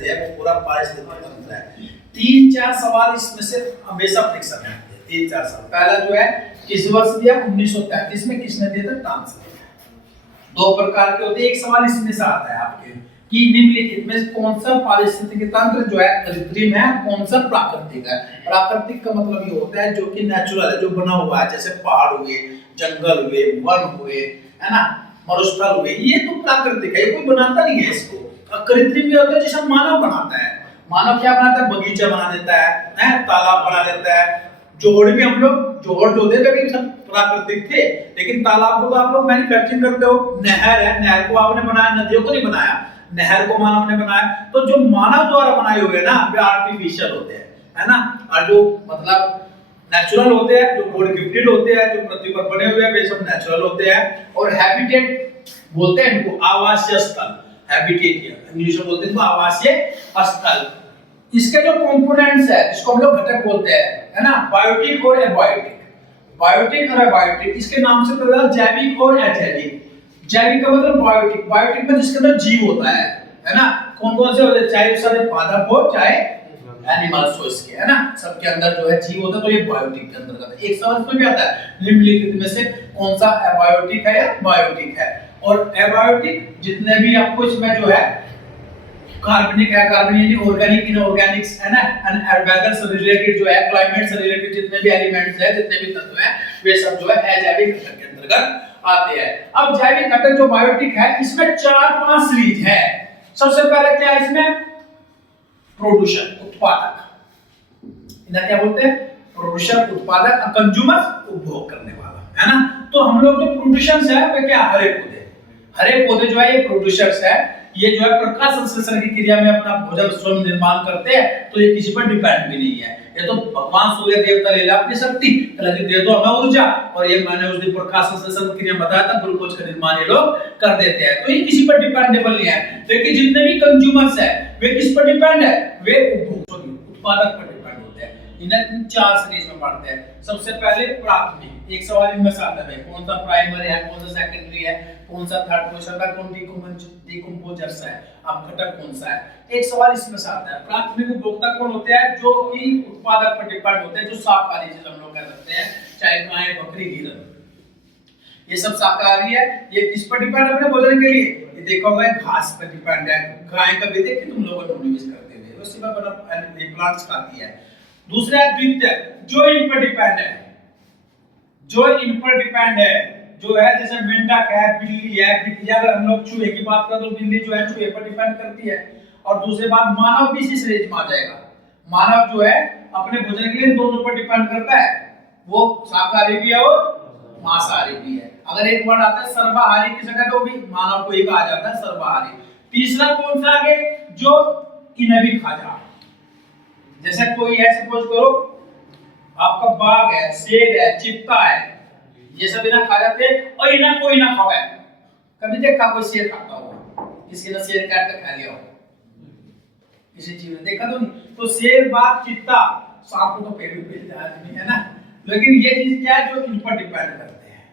वो पूरा पारिस्थितिक तंत्र है। 3-4 सवाल इसमें से हमेशा परीक्षा में आते हैं। 3-4 सवाल। पहला जो है किस वर्ष दिया 1933 में, किसने दिया था? टांस ने। दो प्रकार के होते हैं, एक सवाल इसमें से आता है आपके कि निम्नलिखित में कौन सा पारिस्थितिक तंत्र जो है कृत्रिम है, कौन सा प्राकृतिक है। प्राकृतिक का मतलब ये होता है जो कि नेचुरल है, जो बना हुआ है, जैसे पहाड़ हुए, जंगल हुए, वन हुए, है ना, मरुस्थल हुए, ये तो प्राकृतिक है, ये कोई बनाता नहीं है इसको। और कृत्रिम ये होता है जिसे मानव बनाता है। मानव क्या बनाता है? बगीचा बना देता है, तालाब बना देता है। जोड़ भी हम लोग, जोड़ जो होते थे सब प्राकृतिक थे, लेकिन तालाब को तो आप लोग मैन्युफैक्चरिंग करते हो। नहर है, नहर को आपने बनाया, नदियों को नहीं बनाया, नहर को मानव ने बनाया। तो जो मानव द्वारा बनाए हुए ना वे आर्टिफिशियल होते हैं, है ना, और जो मतलब नेचुरल होते हैं, जो गॉड गिफ्टेड होते हैं, जो पृथ्वी पर बने हुए हैं, वे सब नेचुरल होते हैं। और हैबिटेट बोलते हैं इनको, आवासीय स्थल, हैबिटेट इंग्लिश में बोलते हैं इनको आवासीय स्थल। इसके जो कंपोनेंट्स है जिसको हम लोग घटक बोलते हैं, है ना, बायोटिक और एबायोटिक। बायोटिक और एबायोटिक, इसके नाम से पता चला जैविक और अजैविक। जैविक का मतलब बायोटिक, बायोटिक में जिसके अंदर जीव होता है ना, कौन कौन से होते हैं? चाहे सारे पादप हो, चाहे एनिमल्स हो, इसके, है ना, सबके अंदर जो है जीव होता है, तो ये बायोटिक के अंदर है। एक सवाल इसमें भी आता है निम्नलिखित में से कौन सा एबायोटिक है या बायोटिक है। और एबायोटिक जितने भी आपको इसमें जो है कार्बनिक है, कार्बनिक, ऑर्गेनिक, इनऑर्गेनिक्स, है ना, एंड वेदर से रिलेटेड जो है, क्लाइमेट से रिलेटेड जितने भी एलिमेंट्स है, जितने भी तत्व हैं, वे सब जो है अजैविक घटक के अंतर्गत आते हैं। अब जैविक घटक जो बायोटिक है, इसमें 4-5 सीरीज है। सबसे पहले क्या है इसमें? प्रोड्यूसर, उत्पादक। इन्हें क्या बोलते हैं? प्रोड्यूसर, उत्पादक, कंज्यूमर, उपभोग करने वाला, है ना। तो हम लोग जो प्रोड्यूसर्स है वे क्या? हरे पौधे। हरे पौधे जो है ये प्रोड्यूसर्स है। ये जो है प्रकाश संश्लेषण की क्रिया में अपना भोजन स्वयं निर्माण करते हैं, तो ये किसी पर डिपेंड भी नहीं है। ये तो भगवान सूर्य देवता ले ला अपनी शक्ति, कहते दे दो हमें ऊर्जा, और ये मैंने उस दिन प्रकाश संश्लेषण की क्रिया बताया था, ग्लूकोज का निर्माण ये लोग कर देते हैं। तो ये किसी पर डिपेंडेबल नहीं है। लेकिन जितने भी कंज्यूमर्स है वे किस पर डिपेंड है? वे उत्पादक पर डिपेंड होते हैं। इन्हें 4 सीरीज में बांटते हैं। सबसे पहले प्राथमिक, एक सवाल इनमें से आता है कौन सा प्राइमरी है, कौन सा सेकेंडरी है, कौन सा थर्ड पोजीशन है, कौन डिकम्पोजर्स है, अब घटक कौन सा है। एक सवाल इसमें से आता है प्राथमिक उपभोक्ता कौन होते हैं? जो कि उत्पादक पर डिपेंड होते हैं, जो शाकाहारी चीज हम लोग कह सकते हैं, चाहे गाय, बकरी, हिरन, ये सब शाकाहारी है। ये किस पर डिपेंड है अपने भोजन के लिए? ये देखो मैं घास पर डिपेंड है। गाय का भी देखे तुम लोग नॉनवेज करते हुए, वो सिर्फ अपना प्लांट्स खाती है। दूसरा द्वितीय, जो इन पर डिपेंड है, जो इन पर डिपेंड है, जो है जैसे मेंढक है, बिल्ली है, बिल्ली, अगर हम लोग चूहे की बात करें तो बिल्ली जो है चूहे पर डिपेंड करती है। और दूसरी बात, मानव भी इसी श्रेणी में आ जाएगा। मानव जो है अपने भोजन के लिए दोनों पर डिपेंड करता है, वो शाकाहारी भी है और मांसाहारी भी है। अगर एक वर्ड आता है सर्वाहारी की जगह, तो भी मानव को ही कहा जाता है सर्वाहारी। तीसरा कौन सा आगे? जो इन्हें भी खा जा, जैसे कोई है, सपोज करो आपका बाघ है, शेर है, चित्ता है, ये सब इन्हें खा जाते हैं, और इन्हें कोई ना खावे। कभी देखा कोई शेर खाता होगा? किसी ने शेर काट कर खा लिया हो? किसी चीज में देखा तो नहीं। तो शेर, बाघ, चित्ता, सांप को तो पेड़ पे आदमी है ना, लेकिन ये चीज क्या है? जो इन पर डिपेंड करते हैं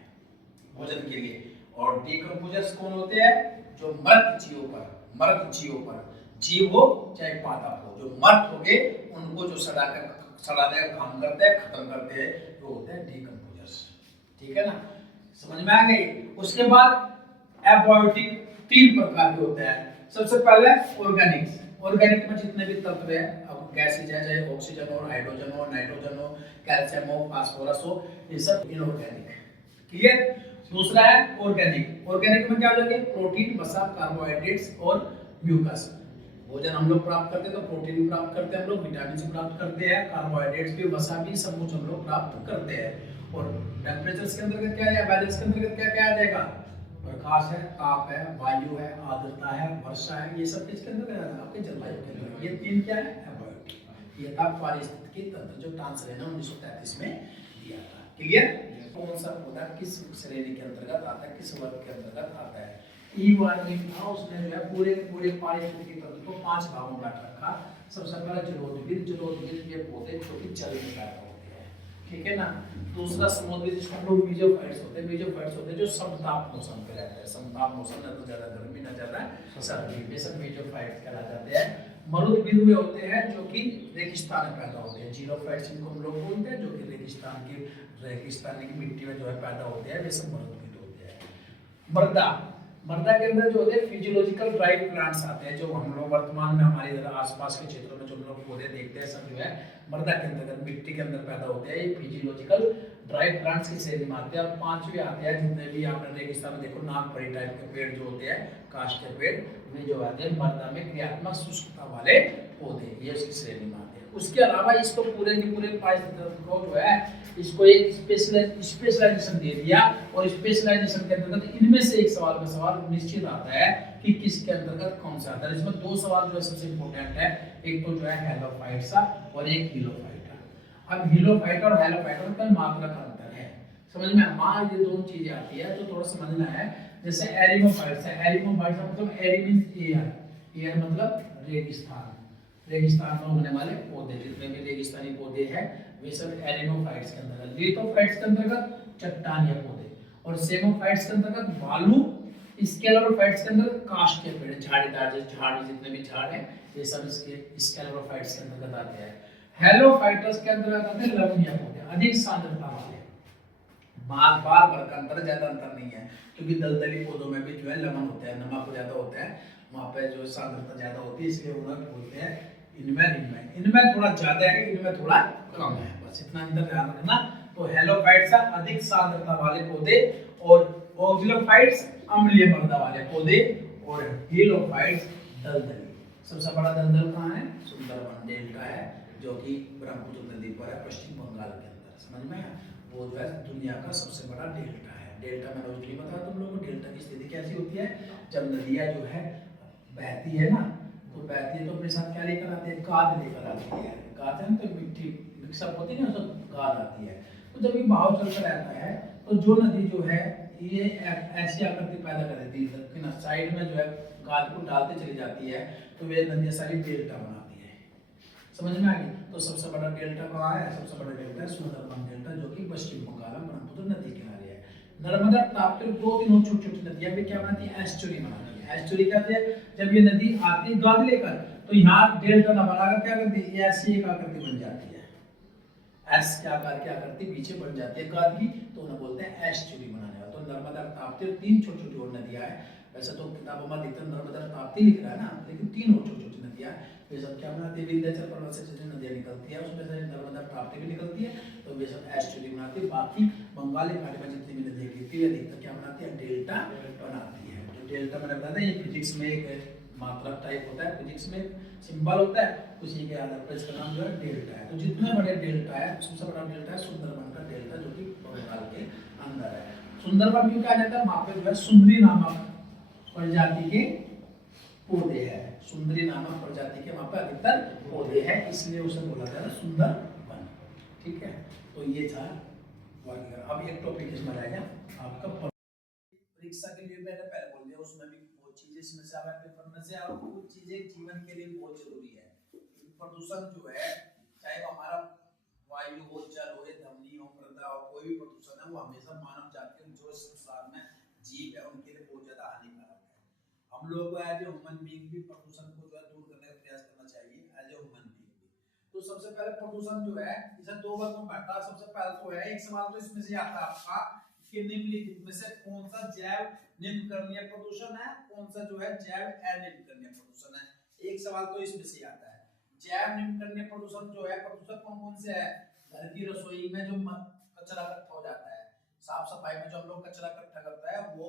भोजन के लिए। और डिकम्पोजर्स कौन होते हैं? जो मृत जीवों पर, मृत जीवों पर, जीव हो चाहे पादप हो, जो मृत हो गए उनको जो सड़ाने का काम करते हैं, खत्म करते हैं, वो होते हैं डिकम्पोजर्स। ठीक है ना, समझ में आ गई। उसके बाद एबायोटिक 3 प्रकार के होते हैं। सबसे पहले ऑर्गेनिक्स। ऑर्गेनिक में जितने भी तत्व है, अब गैसेज है, चाहे ऑक्सीजन हो, हाइड्रोजन हो, नाइट्रोजन हो, कैल्शियम हो, फास्फोरस हो, ये सब इनऑर्गेनिक। क्लियर। दूसरा है ऑर्गेनिक। ऑर्गेनिक में क्या हो जाएगा? प्रोटीन, वसा, कार्बोहाइड्रेट्स और म्यूकस। भोजन हम लोग प्राप्त करते हैं तो प्रोटीन भी प्राप्त करते हैं, हम लोग विटामिन से प्राप्त करते हैं, कार्बोहाइड्रेट्स भी, वसा भी, सब कुछ हम लोग प्राप्त करते हैं। और टेम्परेचर्स के अंतर्गत क्या है, वेदर्स के अंतर्गत क्या क्या आ जाएगा? प्रकाश है, ताप है, वायु है, आर्द्रता है, वर्षा है, ये सब किसके अंदर है? आपके जलवायु के अंदर। ये 3 क्या है? एबायोटिक। ये था पारिस्थितिकी तंत्र जो टांस ने 1933 में दिया था। क्लियर। कौन सा पौधा किस श्रेणी के अंतर्गत आता है, किस वर्ग के अंतर्गत आता है? ईवार्निंग था, उसने जो है पूरे पारिस्थितिकी तंत्र को 5 भागों में बांट रखा। सबसे पहला जलोदविद। जलोदविद ये पौधे जो कि जल में पैदा होते हैं, ठीक है ना। दूसरा समुद्री, जिसको हम लोग मीजोफाइट्स होते हैं, मीजोफाइट्स होते हैं जो समताप मौसम पे रहते हैं, समताप मौसम, ना तो ज्यादा गर्मी ना ज्यादा सर्दी, ये सब मीजोफाइट्स कहलाते हैं। मरुद्वीप में होते हैं जो कि रेगिस्तान में पैदा होते हैं, जीरोफाइट्स इनको हम लोग बोलते हैं, जो कि रेगिस्तान की मिट्टी में जो है पैदा होते हैं, वे सब मरुद्वीप होते हैं। मृदा, मृदा के अंदर जो होते हैं फिजियोलॉजिकल ड्राई प्लांट्स आते हैं, जो हम लोग वर्तमान में हमारे इधर आसपास के क्षेत्रों में जो हम लोग पौधे देखते हैं सब जो है मृदा के अंदर मिट्टी के अंदर पैदा होते हैं, ये फिजियोलॉजिकल ड्राई प्लांट्स की श्रेणी में आते हैं। और पांचवे आते हैं जितने भी आपने रेगिस्तान में देखो नागफड़ी टाइप के पेड़ जो होते हैं, काष्ठ के पेड़, वे जो आते हैं मृदा में क्रियात्मक शुष्कता वाले पौधे, ये उसकी श्रेणी में आते हैं। उसके अलावा इसको पूरे के पूरे पारिस्थितिकी को जो है इसको एक स्पेशलाइजेशन दे दिया, और स्पेशलाइजेशन के अंतर्गत इनमें से एक सवाल में सवाल निश्चित आता है कि किसके अंतर्गत कौन सा आता है। इसमें दो सवाल जो है सबसे इंपॉर्टेंट है, एक तो जो है हेलोफाइट्स और एक हीलोफाइटा। अब हीलोफाइटा और हेलोफाइटा में मात्रा का अंतर है, समझ में हाँ ये दोनों चीजें आती है तो थोड़ा समझना है। जैसे एरिमोफाइट्स है, एरिमोफाइट्स का मतलब एरी मींस एयर, एयर मतलब रेगिस्तान, रेगिस्तान में उगने वाले पौधे, जितने भी रेगिस्तानी पौधे हैं वे सब एरिमोफाइट्स के अंतर्गत। लिथोफाइट्स के अंतर्गत चट्टानीय पौधे, और सेमोफाइट्स के अंतर्गत बालू, स्केलेरोफाइट्स के अंदर काष्ठ के पेड़, झाड़ीदार जो झाड़ जितने भी झाड़ हैं ये सब इसके स्केलेरोफाइट्स के अंतर्गत आते हैं। हेलोफाइटस के अंतर्गत आते हैं लवणीय पौधे, अधिक सांद्रता वाले, बार बार का अंतर, ज्यादा अंतर नहीं है, क्योंकि दलदली पौधों में भी जो है लवण होता है, नमक ज्यादा होता है, वहाँ पे जो सांद्रता ज्यादा होती है, इसलिए उन्हें बोलते हैं इनमें इनमें थोड़ा ज्यादा है, इनमें थोड़ा कम है, बस इतना अंतर ध्यान रखना। तो हेलोफाइट्स अधिक सांद्रता वाले पौधे, और ऑक्जिलोफाइट्स अम्लीय मृदा वाले पौधे, और हीलोफाइट्स दलदली। सबसे बड़ा दलदल कहाँ है? सुंदरवन डेल्टा है, जो कि ब्रह्मपुत्र नदी पर है, पश्चिम बंगाल के अंदर, समझ में है? वो जो है दुनिया का सबसे बड़ा डेल्टा है। डेल्टा मैंने उसके बताया तुम लोगों को, डेल्टा की स्थिति कैसी होती है, जब नदियाँ जो है बहती है ना, तो बहती है तो अपने साथ क्या लेकर आती है? गाद लेकर आती है, गाद है ना, तो मिट्टी मिक्सअप होती है ना, सब गाद आती है। तो जब ये बहाव चलता रहता है तो जो नदी जो है ये ऐसी आकृति पैदा कर देती है, साइड में जो है गाद को डालते चली जाती है, तो वे नदियाँ सारी डेल्टा बनाती है, समझ में आ गई? तो सबसे बड़ा डेल्टा कहाँ है? सबसे बड़ा डेल्टा है सुंदरबन डेल्टा, जो कि पश्चिम बंगाल में ब्रह्मपुत्र नदी किनारे है। नर्मदा, ताप्ती, दो तीनों छोटी छोटी नदियां भी क्या बनाती है? एस्चुरी बनाती है। एस्चुरी कहते हैं जब ये नदी आती है गाद लेकर, तो यहाँ डेल्टा न बनाकर क्या करती है? ऐसी एक आकृति बन जाती है, एस के आकार की आकृति पीछे बन जाती है गाद की, तो उन्हें बोलते हैं एस्चुरी बनाने वाला। तो नर्मदा, ताप्ती, तीन छोटी छोटी और नदियां हैं। वैसे तो किताबों में अधिकतर नर्मदा ताप्ती लिख रहा है ना, लेकिन तीन और छोटी छोटी नदियां, वे सब क्या बनाती है? विंध्याचल पर्वत से जो नदियां निकलती है उसमें से नर्मदा ताप्ती भी निकलती है, तो वे सब एस्चुरी बनाती है। बाकी बंगाली खाड़ी में जितनी भी नदियां गिरती है अधिकतर क्या बनाती है? डेल्टा बनाती है। तो डेल्टा मैंने बताया था, ये फिजिक्स में एक मात्रा टाइप होता है, फिजिक्स में सिंबल होता है, उसी के आधार पर इसका नाम जो है डेल्टा है। तो जितने बड़े डेल्टा है, सबसे बड़ा डेल्टा है सुंदरबन का डेल्टा, जो कि बंगाल के अंदर है। सुंदरबन क्यों कहा जाता है? वहां पे जो है सुंदरी नामक प्रजाति के पौधे हैं, सुंदरी नामक प्रजाति के वहां पे अधिकतर पौधे हैं, इसलिए उसे बोला जाता है सुंदरबन। ठीक है, तो ये था वर्गीकरण। अब एक टॉपिक इसमें रहेगा आपका परीक्षा के लिए, मैंने पहले बोल दिया, उसमें भी बहुत चीजें इसमें से आवे पेपर में से, और कुछ चीजें जीवन के लिए बहुत जरूरी है। प्रदूषण जो है, चाहे वो हमारा वायु हो, जल हो, ध्वनि हो, मृदा हो, कोई भी प्रदूषण है वो हमेशा मानव जाति के जो संसार में जीव है उनके लिए बहुत ज्यादा हानिकारक है। हम लोगों को एज ए ह्यूमन बीइंग भी प्रदूषण को जो है दूर करने का प्रयास करना चाहिए, एज ए ह्यूमन बीइंग भी। तो सबसे पहले प्रदूषण जो है इसे दो वर्गों में बांटा। सबसे पहले तो है, एक सवाल तो इसमें से आता है आपका कि निम्नलिखित में से कौन सा जैव निम्नकरणीय प्रदूषण है, कौन सा जो है जैव अनिम्नकरणीय प्रदूषण है। एक सवाल तो इसमें से आता है। जैव निम्नकरणीय प्रदूषण जो है, प्रदूषक कौन कौन से है? घर की रसोई में जो कचरा इकट्ठा हो जाता है, साफ सफाई में जो हम लोग कचरा इकट्ठा करता है वो,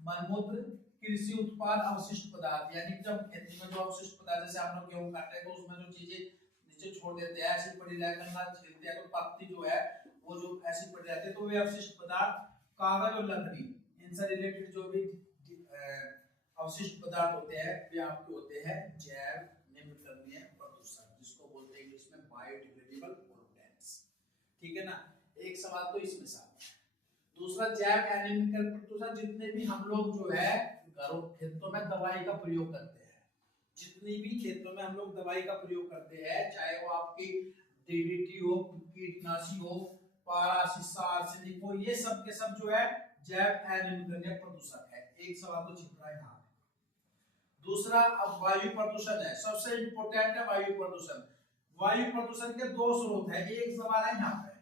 मलमूत्र, कृषि उत्पाद, अवशिष्ट पदार्थ, यानी जब खेती में जो अवशिष्ट पदार्थ, जैसे हम लोग गेहूं काटते हैं तो उसमें जो चीजें नीचे छोड़ देते हैं, ऐसी पड़ी रह गन्ना छिलते हैं तो पत्ती जो है वो जो ऐसी पड़ जाती है, तो वे अवशिष्ट पदार्थ, कागज और लकड़ी, इनसे रिलेटेड जो भी अवशिष्ट पदार्थ होते हैं वे आपके होते हैं जैव निम्नकरणीय प्रदूषक, जिसको बोलते हैं इंग्लिश में बायोडिग्रेडेबल पोल्यूटेंट्स। ठीक है ना, एक सवाल तो इसमें से। दूसरा जैव अनिम्नकरणीय प्रदूषक, जितने भी हम लोग जो है घरों खेतों में दवाई का प्रयोग करते हैं, जितनी भी खेतों में हम लोग दवाई का प्रयोग करते हैं, चाहे वो आपकी डीडीटी हो, कीटनाशी हो, पारासिस, आर्सेनिक हो, ये सब के सब जो है जैव अनिम्नकरणीय प्रदूषक है। एक सवाल तो छिप रहा है यहाँ। दूसरा अब वायु प्रदूषण है, सबसे इंपॉर्टेंट है वायु प्रदूषण। वायु प्रदूषण के दो स्रोत है। एक सवाल है यहाँ पे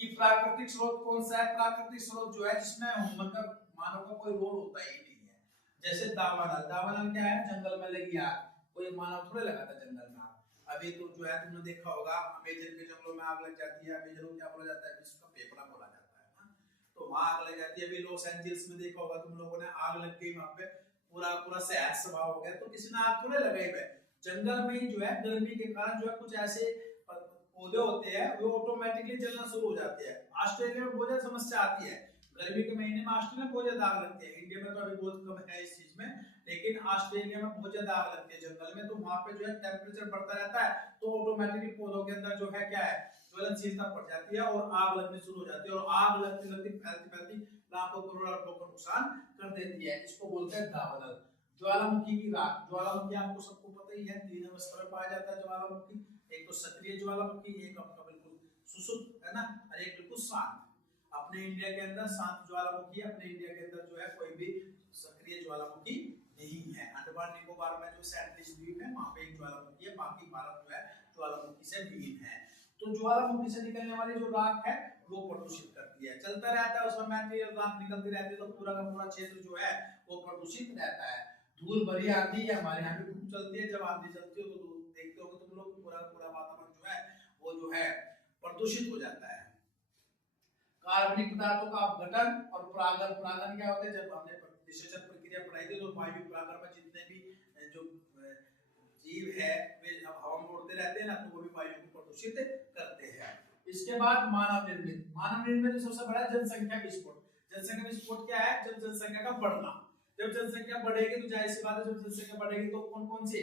कि प्राकृतिक स्रोत कौन सा है। प्राकृतिक स्रोत जो है जिसमें मतलब मानव का कोई रोल होता ही नहीं है, जैसे दावानल। दावानल क्या है, जंगल में लगी आग, कोई मानव थोड़े लगाता जंगल में आग। अभी तो जो है तुमने देखा होगा अमेजन के जंगलों में आग लग जाती है। अमेजन को क्या बोला जाता है, विश्व का फेफड़ा बोला जाता है ना, तो वहां आग लग जाती है। अभी लॉस एंजल्स में देखा होगा तुम लोगों ने, आग लग गई वहां पे, पूरा पूरा शहर तबाह हो गया। तो किसी ने आग थोड़े लगाई है, जंगल में ही जो है गर्मी के कारण जो है कुछ ऐसे पौधे होते हैं वो ऑटोमेटिकली जलना शुरू हो जाते हैं। ऑस्ट्रेलिया में बहुत ज्यादा समस्या आती है गर्मी के महीने में। ऑस्ट्रेलिया में बहुत ज्यादा आग लगती है, इंडिया में तो अभी बहुत कम है इस चीज में, लेकिन ऑस्ट्रेलिया में बहुत ज्यादा आग लगती है जंगल में। तो वहां पे जो है टेम्परेचर बढ़ता रहता है, तो ऑटोमेटिकली पौधों के अंदर जो है क्या है, ज्वलनशीलता बढ़ जाती है और आग लगनी शुरू हो जाती है। और आग लगती लगती फैलती फैलती लाखों करोड़ों अरबों का नुकसान कर देती है। इसको बोलते हैं दावानल। ज्वालामुखी की राख, ज्वालामुखी आपको सबको पता ही है, तीन अवस्था में पाया जाता है ज्वालामुखी। एक तो सक्रिय ज्वालामुखी, एक आपका बिल्कुल सुसुप्त है ना, और एक बिल्कुल शांत। अपने इंडिया के अंदर शांत ज्वालामुखी, अपने इंडिया के अंदर जो है कोई भी सक्रिय ज्वालामुखी नहीं है। अंडमान निकोबार में जो सैंडविच द्वीप है वहां पे एक ज्वालामुखी है, बाकी भारत जो है ज्वालामुखी से विहीन है। तो ज्वालामुखी से निकलने वाली जो राख है वो प्रदूषित करती है, चलता रहता है उसमें मैटेरियल राख निकलती रहती है, तो पूरा का पूरा क्षेत्र जो है वो प्रदूषित रहता है। धूल भरी आंधी है, हमारे यहाँ पे खूब चलती है। जब आंधी चलती है तो देखते हो तुम लोग पूरा पूरा वातावरण जो है वो जो है प्रदूषित हो जाता है। कार्बनिक पदार्थों का अपघटन और परागण। परागण क्या होता है, जब हमने निषेचन प्रक्रिया पढ़ाई थी तो वायु परागण में जितने भी जो जीव है वे अब हवा में उड़ते रहते हैं ना, तो वो भी वायु को प्रदूषित करते हैं। इसके बाद मानव निर्मित। मानव निर्मित सबसे बड़ा जनसंख्या विस्फोट। जनसंख्या विस्फोट क्या है, जब जनसंख्या का बढ़ना, जब जनसंख्या बढ़ेगी तो जाहिर सी बात है, जब जनसंख्या बढ़ेगी तो कौन कौन से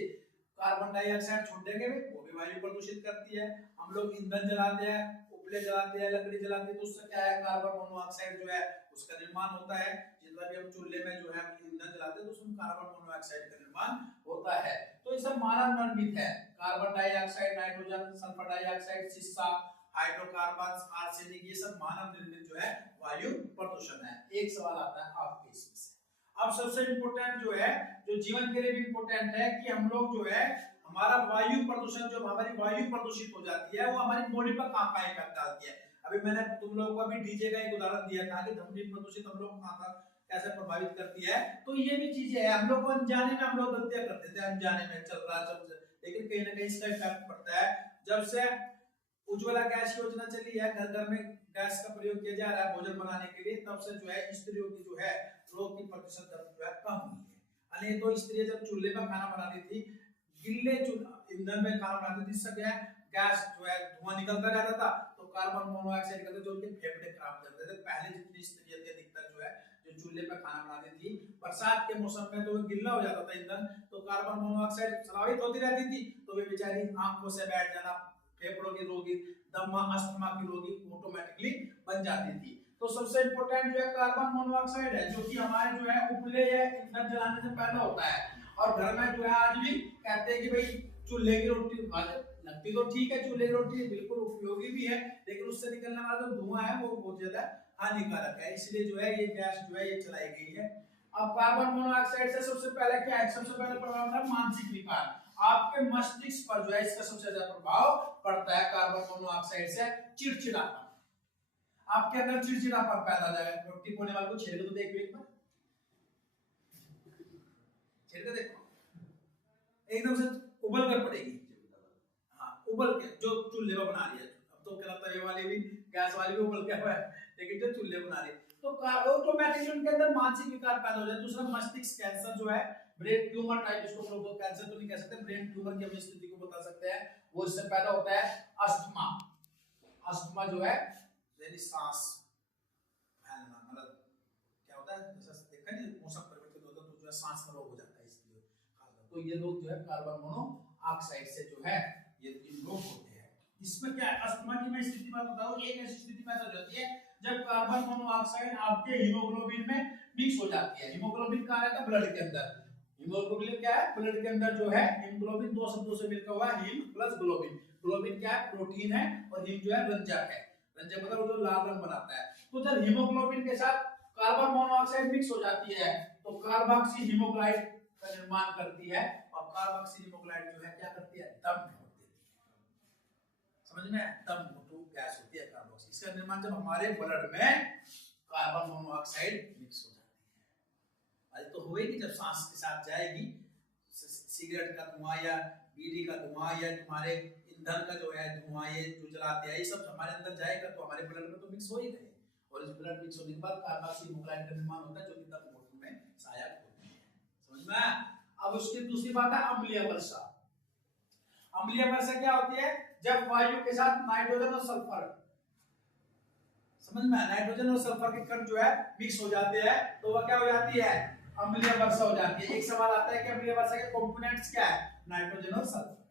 कार्बन डाइऑक्साइड छोड़ेंगे, वो भी वायु प्रदूषित करती है। हम लोग ईंधन जलाते हैं, उपले जलाते हैं, लकड़ी जलाते हैं, तो उससे क्या है, कार्बन मोनोऑक्साइड जो है उसका निर्माण होता है। जितना भी हम चूल्हे में जो है ईंधन जलाते हैं तो उसमें कार्बन मोनोऑक्साइड का निर्माण होता है। तो ये सब मानव निर्मित है। Carbon dioxide, nitrogen, sulphur dioxide, सीसा, हाइड्रोकार्बन, आर्सेनिक, ये सब मानव निर्मित जो है वायु प्रदूषण है। एक सवाल आता है आपके इसमें से। अब सबसे इंपॉर्टेंट जो है, जो जीवन के लिए भी इंपॉर्टेंट है, कि हम लोग जो है हमारा वायु प्रदूषण, जो हमारी वायु प्रदूषित हो जाती है वो हमारी बॉडी पर कहां इफेक्ट डालती है। अभी मैंने तुम लोगों को अभी डीजे का एक उदाहरण दिया था कि ध्वनि प्रदूषित हम लोग कहां कैसे प्रभावित करती है। तो ये भी चीजें है, हम लोग को अनजाने में हम लोग गलतियां कर देते हैं, अनजाने में चल रहा लेकिन कहीं ना कहीं इसका इफेक्ट पड़ता है। जब से उज्ज्वला गैस योजना चली है, घर घर में गैस का प्रयोग किया जा रहा है भोजन बनाने के लिए, तब से जो है स्त्रियों की जो है रोग की प्रतिशत जो है कम हुई है। अने तो स्त्रियां जब चूल्हे पर खाना बनाती थी, गिल्ले ईंधन में खाना बनाती थी, इससे गैस जो है धुआं निकलता रहता था, तो कार्बन मोनोऑक्साइड निकलता, जो उनके फेफड़े खराब कर देते थे। पहले जितनी स्त्रियां थी अधिकतर जो है जो चूल्हे पर खाना बनाती थी, बरसात के मौसम में तो गिल्ला हो जाता था ईंधन, तो कार्बन मोनोऑक्साइड स्रावित होती रहती थी, तो वे बेचारी आंखों से बैठ जाना, फेफड़ों की रोगी, दमा, अस्थमा की रोगी ऑटोमेटिकली बन जाती थी। तो सबसे इंपॉर्टेंट जो है कार्बन मोनोऑक्साइड है, जो कि हमारे जो है उपले या ईंधन जलाने से पैदा होता है। और घर में जो है आज भी कहते हैं कि भाई चूल्हे की रोटी लगती तो ठीक है, चूल्हे की रोटी बिल्कुल उपयोगी भी है, लेकिन उससे निकलने वाला जो धुआं है वो बहुत ज्यादा हानिकारक है, इसलिए जो है ये गैस जो है ये चलाई गई है। अब कार्बन मोनोऑक्साइड से सबसे पहले क्या है, सबसे पहले प्रभाव है मानसिक विकार। आपके मस्तिष्क पर जो है इसका सबसे ज्यादा प्रभाव पड़ता है कार्बन मोनोऑक्साइड से। चिड़चिड़ापन, आपके अंदर चिड़चिड़ापन पैदा हो जाएगा। रोटी कोने वाले को छेड़ के तो देखो एक बार, छेड़ के देखो, एकदम से उबल कर पड़ेगी। हाँ, उबल के जो चूल्हे पर बना रही है, अब तो क्या तवे वाले भी गैस वाले भी उबल के है, लेकिन जो चूल्हे बना रही है तो ऑटोमेटिकली उनके अंदर मानसिक विकार पैदा हो जाए। दूसरा मस्तिष्क कैंसर जो है, ब्रेन ट्यूमर टाइप, इसको हम लोग कैंसर तो नहीं कह सकते, ब्रेन ट्यूमर की हम स्थिति को बता सकते हैं, वो इससे पैदा होता है। अस्थमा, अस्थमा जो है यानी सांस फैलना, मतलब क्या होता है, जैसा देखा नहीं मौसम परिवर्तित होता है तो जो है सांस में रोग हो जाता है, इसलिए तो ये लोग जो है कार्बन मोनोऑक्साइड से जो है ये रोग होते हैं। इसमें क्या है, अस्थमा की मैं स्थिति बात बताऊं, एक ऐसी स्थिति पैदा हो जाती है जब कार्बन मोनोऑक्साइड आपके हीमोग्लोबिन में मिक्स हो जाती है। हीमोग्लोबिन कहां रहता है, ब्लड के अंदर। हीमोग्लोबिन क्या है, ब्लड के अंदर जो है हीमोग्लोबिन दो शब्दों से मिलकर हुआ है, हीम प्लस ग्लोबिन। ग्लोबिन क्या है, प्रोटीन है, और हीम जो है रंजक है। रंजक मतलब जो लाल रंग बनाता है। तो जब हीमोग्लोबिन के साथ कार्बन मोनोऑक्साइड मिक्स हो जाती है तो कार्बोक्सी हीमोग्लाइड का निर्माण करती है और कार्बोक्सिलिक मोनोक्साइड जो है क्या करती है, दम घोट देती है। समझ में, दम घोटू गैस होती है कार्बोक्सिल। इसका निर्माण जब हमारे ब्लड में कार्बन मोनोऑक्साइड मिक्स हो जाती है, अरे तो होएगी जब सांस के साथ जाएगी, सिगरेट का धुआं या बीड़ी का धुआं या तुम्हारे ईंधन का जो है धुआं, ये जो जलाते हैं, ये सब हमारे अंदर जाएगा तो हमारे ब्लड में तो मिक्स हो ही गए, और इस ब्लड मिक्स होने के बाद कार्बोक्सिलिक मोनोक्साइड का निर्माण होता है जो कि दम घोटने में सहायक होती है। समझ में। अब उसकी दूसरी बात है अम्लीय वर्षा। अम्लीय वर्षा क्या होती है, जब वायु के साथ नाइट्रोजन और सल्फर, समझ में, नाइट्रोजन और सल्फर के कण जो है मिक्स हो जाते हैं तो वह क्या हो जाती है, अम्लीय वर्षा हो जाती है। एक सवाल आता है कि अम्लीय वर्षा के कंपोनेंट्स क्या है, नाइट्रोजन और सल्फर,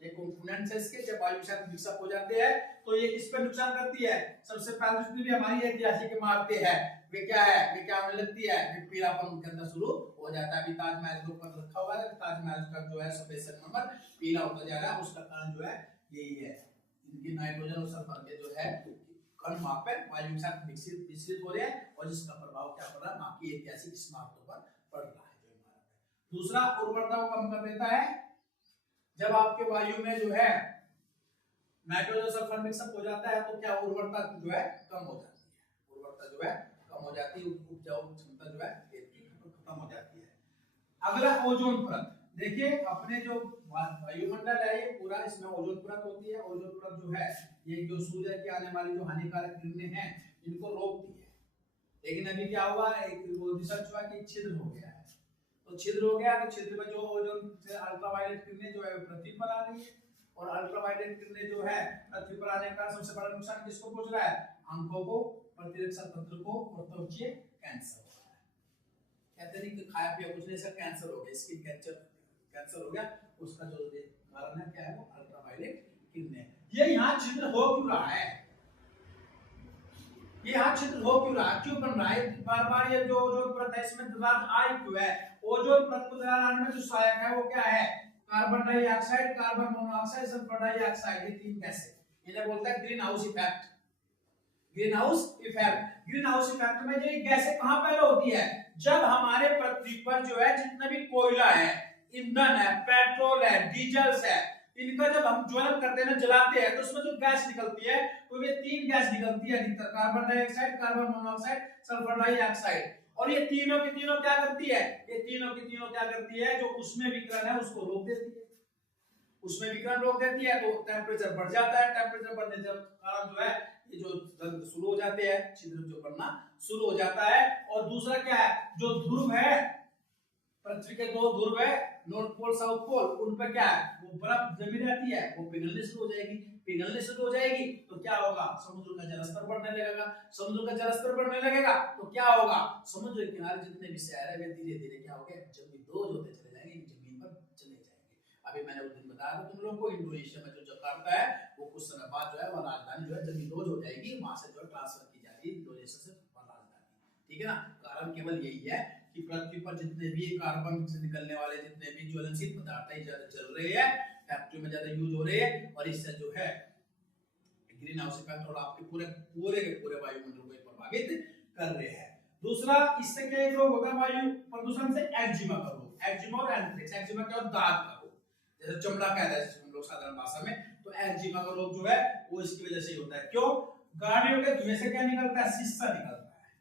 ये कंपोनेंट्स है इसके। जब वायु के साथ मिक्सअप हो जाते हैं तो ये किस पे नुकसान करती है, सबसे पहले जितनी भी हमारी ऐतिहासिक इमारतें हैं वे क्या है, वे क्या होने लगती है, वे पीलापन उनके अंदर शुरू हो जाता है। अभी ताजमहल के ऊपर रखा हुआ है, ताजमहल का जो है सफेद संगमरमर पीला होता जा रहा है, उसका कारण जो है यही है, इनकी नाइट्रोजन और सल्फर के जो है कण वहां पे वायु के साथ मिश्रित हो रहे हैं और जिसका प्रभाव क्या पड़ रहा है, बाकी ऐतिहासिक इमारतों पर पड़ रहा है जो इमारत है। दूसरा, उर्वरता को कम कर देता है। जब आपके वायु में जो है नाइट्रोजन सल्फर मिक्सअप हो जाता है तो क्या उर्वरता जो है कम हो जाती है, उर्वरता जो है कम हो जाती है, उपजाऊ क्षमता जो है खत्म हो जाती है। अगला ओजोन परत। देखिए अपने जो वायुमंडल है ये पूरा, इसमें ओजोन परत होती है। ओजोन परत जो है ये जो सूर्य की आने वाली जो हानिकारक किरणें हैं इनको रोकती है, लेकिन अभी क्या हुआ, एक वो रिसर्च हुआ कि छिद्र हो गया है, तो छिद्र हो गया तो छिद्र में जो ओजोन से अल्ट्रावायलेट किरणें जो है पृथ्वी पर आ रही है, और अल्ट्रावायलेट किरणें जो है पृथ्वी पर आने का सबसे बड़ा नुकसान किसको पहुंच रहा है, आंखों को, प्रतिरक्षा तंत्र को और त्वचा कैंसर हो रहा है। कहते नहीं कि खाया पिया कुछ नहीं, सब कैंसर हो गया, स्किन कैंसर हो गया, उसका जो कारण है क्या है, वो अल्ट्रावायलेट किरणें। ये यहाँ छिद्र हो क्यों रहा है, ये यहाँ छिद्र हो क्यों रहा है, क्यों बन रहा है बार बार, ये जो ओजोन परत है इसमें दरार आई क्यों है। ओजोन परत को दरार आने में जो सहायक है वो क्या है, carbon dioxide, carbon monoxide, sulphur dioxide, ये तीन गैसें, इन्हें बोलता है green house effect. Green house effect, green house effect में ये गैसें कहां पैदा होती है, जब हमारे पृथ्वी पर जो है जितना भी कोयला है, ईंधन है, पेट्रोल है, डीजल है, इनका जब हम ज्वलन करते हैं ना, जलाते हैं, तो उसमें जो गैस निकलती है तो ये तीन गैस निकलती है अधिकतर, carbon dioxide, carbon monoxide, sulphur dioxide. और ये तीनों की तीनों क्या करती है, ये तीनों की तीनों क्या करती है, जो उसमें विकिरण है उसको रोक देती है, उसमें विकिरण रोक देती है तो टेम्परेचर बढ़ जाता है। टेम्परेचर बढ़ने के कारण जो है ये जो रंग शुरू हो जाते हैं, छिद्र जो बनना शुरू हो जाता है। और दूसरा क्या है, जो ध्रुव है, पृथ्वी के दो ध्रुव है, नॉर्थ पोल साउथ पोल, उन पर क्या है, वो बर्फ जमी रहती है, वो पिघलने शुरू हो जाएगी। पिघलने शुरू हो जाएगी तो क्या होगा, समुद्र का जलस्तर बढ़ने लगेगा। समुद्र का जलस्तर बढ़ने लगेगा तो क्या होगा, समुद्र के किनारे जितने भी शहर है वे धीरे धीरे क्या होंगे, जमींदोज होते चले जाएंगे, जमीन पर चले जाएंगे। अभी मैंने उस दिन बताया था तुम लोगों को, इंडोनेशिया में जो जकार्ता है वो कुछ समय बाद जो है वह राजधानी जो है जमींदोज हो जाएगी, वहां से जो है ट्रांसफर की जाएगी इंडोनेशिया से राजधानी। ठीक है ना, कारण केवल यही है कि पृथ्वी पर जितने भी कार्बन से निकलने वाले जितने भी ज्वलनशील पदार्थ है ज्यादा चल रहे हैं, फैक्ट्री में ज्यादा यूज हो रहे हैं, और इससे जो है ग्रीन हाउस इफेक्ट और आपके पूरे पूरे के पूरे वायुमंडल को प्रभावित कर रहे हैं। दूसरा, इससे क्या एक रोग होगा वायु प्रदूषण से, एक्जिमा का रोग, एक्जिमा और एंथ्रेक्स। एक्जिमा क्या होता है, दाग का रोग, जैसे चमड़ा कहते हैं हम लोग साधारण भाषा में, तो एक्जिमा का रोग जो है वो इसकी वजह से ही होता है। क्यों, गाड़ियों के धुएं से क्या निकलता है, शीशा निकलता है,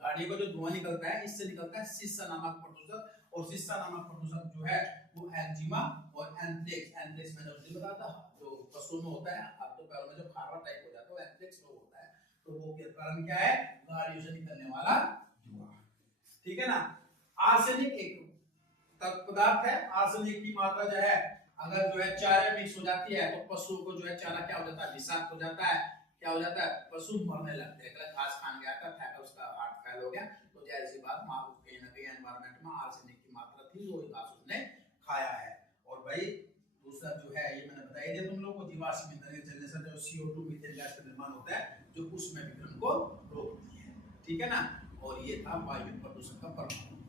गाड़ियों का जो धुआं निकलता है इससे निकलता है शीशा नामक प्रदूषण, और शीशा नामक प्रदूषण जो है वो एक्जिमा और एंथ्रेक्स, एंथ्रेक्स मैंने उस दिन बताया था जो पशुओं में होता है, हाथ तो पैरों में जो खारा टाइप हो जाता है वो एंथ्रेक्स रोग होता है। तो वो के कारण क्या है, गाड़ियों से निकलने वाला धुआं। ठीक है ना। आर्सेनिक एक तत्व पदार्थ है, आर्सेनिक की मात्रा जो है अगर जो है चारे में मिक्स हो जाती है तो पशुओं को जो है चारा क्या हो जाता है, विषाक्त हो जाता है, क्या हो जाता है, पशु मरने लगते हैं। घास खान गया था, फैट उसका हार्ट फेल हो गया, तो जाहिर सी बात कहीं ना कहीं एनवायरनमेंट में आर्सेनिक की मात्रा थी, वो घास उसने खाया है। और भाई दूसरा जो है ये मैंने बताया दिया तुम लोगों को, जीवाश्म ईंधन के जलने से जो CO2 मीथेन गैस का निर्माण होता है जो उष्मा विकिरण को रोकती है। ठीक है ना, और ये था वायु प्रदूषण का प्रभाव।